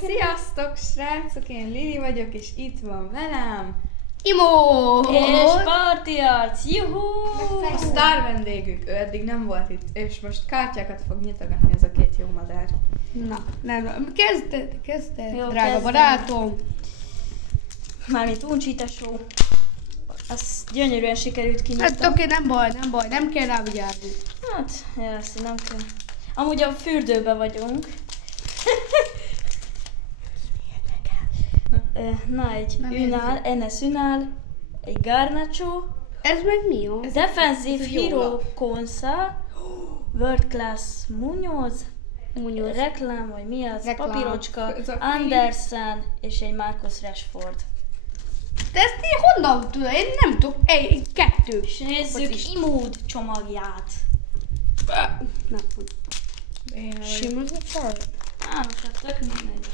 Sziasztok, srácok! Én Lili vagyok, és itt van velem Imó! És parti arc, juhú! a sztár vendégünk. Ő eddig nem volt itt, és most kártyákat fog nyitogatni ez a két jó madár. Na, nem. Kezd, Jó, drága kezdem. barátom. Mármint uncsításó. Az gyönyörűen sikerült kinyitni. Hát oké, nem baj, nem kell rá vigyázni. Hát, ezt nem kell. Amúgy a fürdőbe vagyunk. Na, egy Na, ünál, Enes ünál, egy Garnacho, Ez meg mi jó? Defensive ez jó Hero lap. Konsa, World Class Munoz, Munoz. Reklám, vagy mi az, Reklám. Papírocska, Ez a Andersen és egy Marcus Rashford. De ezt én honnan tudod? Én nem tudok. Kettő. És nézzük Imód csomagját. Na, Én sima az a fal. Most hát tök mindegy.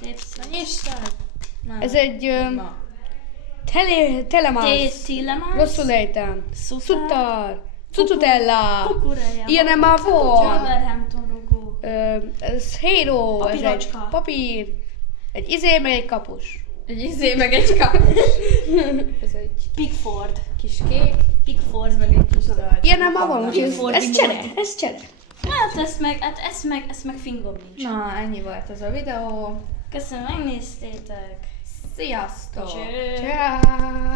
Szép. nem. Ez egy Ma. telemász. Tillemans, Rosszul ejtem. Szuttar. Cucutella. Kukureja. Ilyen már volt. Wolverhampton rugó. Ez hero. Ez egy Papírocska. papír. Egy meg egy kapus. Egy meg egy kapus. Ez egy Pickford. kis kék, Pickford. meg egy kis zöld. Ilyen már van, úgyhogy Pickford, ez Pickford. csere. Ez csere. Hát ezt meg fingom nincs. Na, ennyi volt ez a videó. Köszönöm, megnéztétek. Sziasztok! Cső. Ciao.